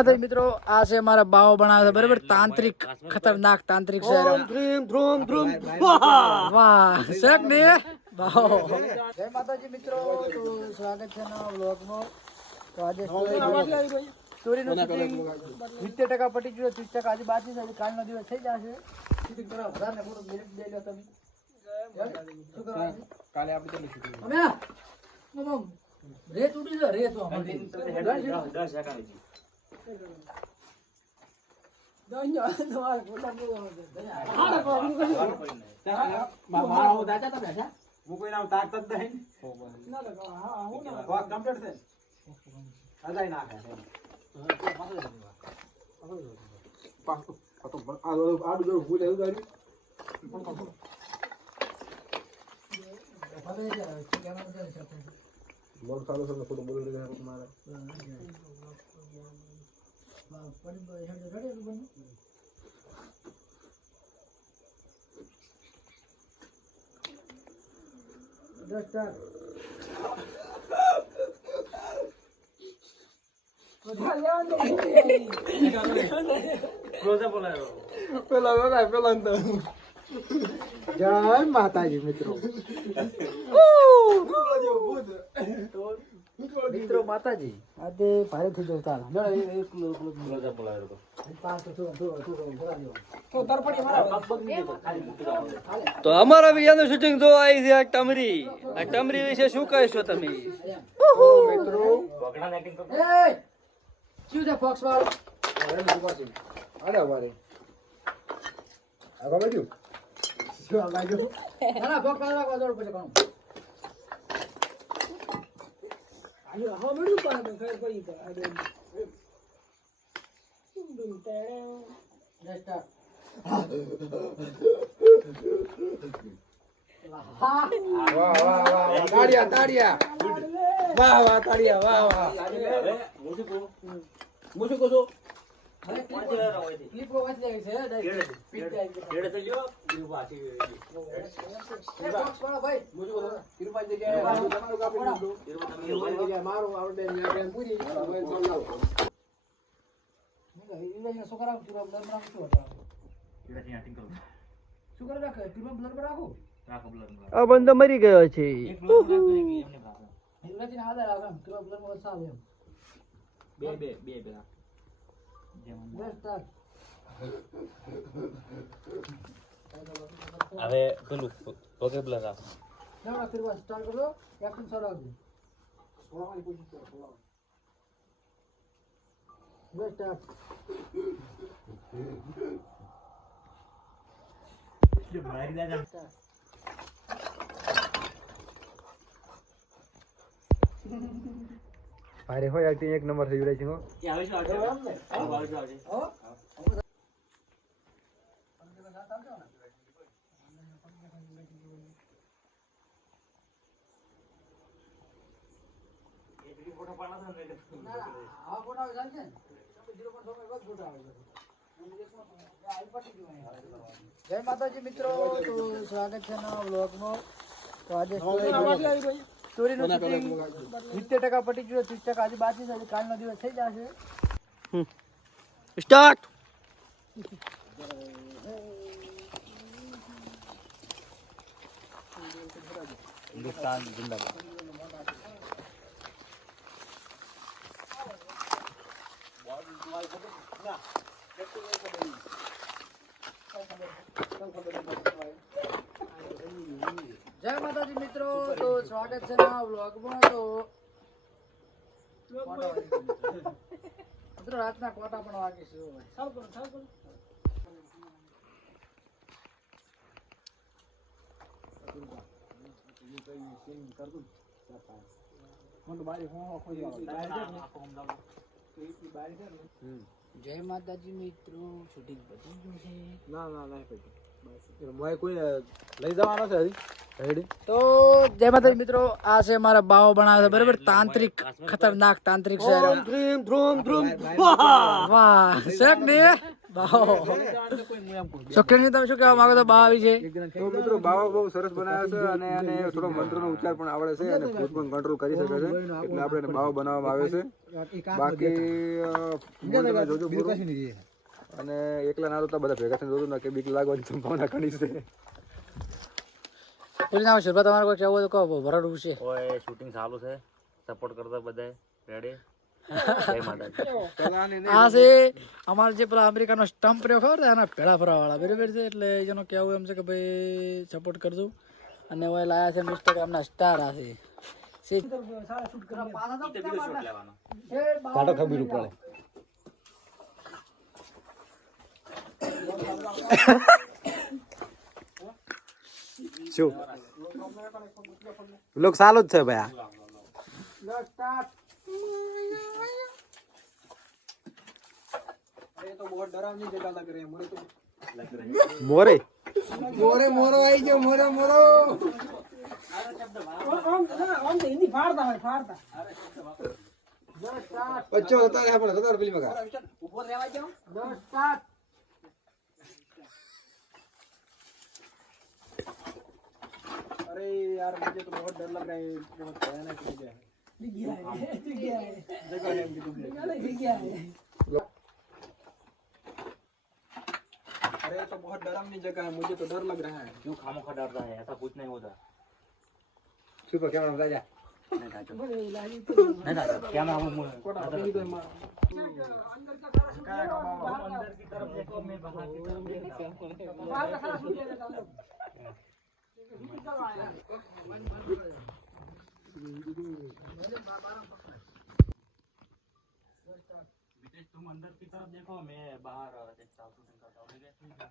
મિત્રો આ છે મારા બાવો બનાવે છે બરાબર તાંત્રિક ખતરનાક તાંત્રિક છે વાહ શેક ને બાવો જય માતાજી મિત્રો તો સ્વાગત છે નવા વ્લોગમાં તો આજે સ્ટોરીનું શૂટિંગ 70% પટી ગયું 30% આજે બાકી છે કાલનો દિવસ થઈ જશે શૂટિંગ કરવા વધારે મોટો મિનિટ દે લ્યો તમે કાલે આપણે કેટલી શૂટિંગ અમે મમ રેત ઉડી જો રેત તો અમારે 10 સેકન્ડ જય માતાજી મિત્રો મિત્રો માતાજી આજે ભારે થઈ જવું ચાલ તો અમારા વિડિયોનું શૂટિંગ જો આવી છે ટમરી આ ટમરી વિશે શું કહેશો તમે મિત્રો શું છે ફોક્સ વાળો અમારે આગળ વધ્યું શું આગળ ના ફોક્સ વાળો આગળ પછી કોણ આયો હા મળ્યું પણ ખબર પડી તો આ દે સ્ટાર્ટ વાહ વાહ વાહ તાળિયા તાળિયા વાહ વાહ તાળિયા વાહ વાહ હવે મુસુકો છો હવે ક્લિપ વાચ લે છે ડેડ થઈ ગયો ક્લિપ વાચી બોક્સ વાળો ભાઈ મુસુકો ક્લિપ વાચ જગ્યાએ તમારું કાપી દીધું જગ્યાએ મારો આવડે ને પૂરી સમજાવો ઇવેજના છોકરા પૂરા બ્લર રાખો છો કેડા એક્ટિંગ કરો શું કરે રાખે પૂરા બ્લર રાખો રાખો બ્લર આ બંદો મરી ગયો છે એક બ્લર રાખો એમને રાખો ઇવેજના આધાર આવે એમ પૂરા બ્લર માં સાવ એમ બે હવે પેલું ઓકે બ્લર રાખો ના ફિર બસ સ્ટાર્ટ કરો એક્શન ચાલુ આવજો સોળાની કોશિશ કરો સોળા બસ સ્ટાર્ટ જે મારી દા ભારે હોય એક્ટિંગ એક નંબર થઈ રહી છે હો એ આવે છે આવજો હો જય માતાજી મિત્રો તો સ્વાગત છે નવા વ્લોગમાં તો આજે સ્ટોરીનું શૂટિંગ 70% પટી ગયું 30% આજે બાકી છે કાલનો દિવસ થઈ જશે સ્ટાર્ટ હિન્દુસ્તાન જિંદાબાદ જય માતાજી મિત્રો તો સ્વાગત છે નવા વ્લોગમાં તો મિત્રો રાતના કોટા પણ વાગે છે જય માતાજી મિત્રો શૂટિંગ પતી ગયું છે ના મોય કોઈ લઈ જવાનો છે હજી તો જય માતાજી મિત્રો આ છે મારા બાવો બનાવે છે બરાબર તાંત્રિક ખતરનાક તાંત્રિક છે વાહ શેક ને શોખીન તમે શું કહેવા માંગો તો બા આવી છે તો મિત્રો બાવા બહુ સરસ બનાવ્યા છે અને આને થોડો મંત્રનો ઉચ્ચાર પણ આવડે છે અને ભૂત પણ કંટ્રોલ કરી શકે છે એટલે આપણે એને બાવા બનાવવામાં આવે છે બાકી તમે જોજો પૂરું. અને એકલા ના તો બધા ભેગા થઈને જોજો ના કે બીક લાગવાની સંભાવના ઘણી છે. બોલી નાખો શરૂઆત તમારે કોઈ કહેવું હોય તો કહો ભરડું છે ઓય શૂટિંગ ચાલુ છે સપોર્ટ કરતા બધાય રેડી આ છે અમારે જે પેલા અમેરિકાનો સ્ટમ્પ રહ્યો ખબર છે એના ભેળા ફરવા વાળા બરાબર છે એટલે એનો કહેવું એમ છે કે ભાઈ સપોર્ટ કરજો અને હવે લાયા છે ઇન્સ્ટાગ્રામના સ્ટાર આ છે કાઢો ખબર પડે. શું લોક સારું જ છે ભાઈ મોરે મોરે મોરો આવી ગયો મોરે મોરો બચ્ચો હતા ને આપણે હતા પેલી મગા ઉભો રહેવા જાવ अरे यार मुझे तो बहुत डर लग रहा है बहुत भयानक जगह है अरे तो बहुत डरावनी जगह है मुझे तो डर लग रहा है क्यों खामोखा डर रहा है ऐसा कुछ नहीं होता सुपर कैमरा में जा नहीं दादा क्या मैं अंदर की तरफ देखो मैं बाहर की तरफ तुम अंदर की तरफ देखो मैं बाहर देखता हूँ शूटिंग करता हूँ ठीक है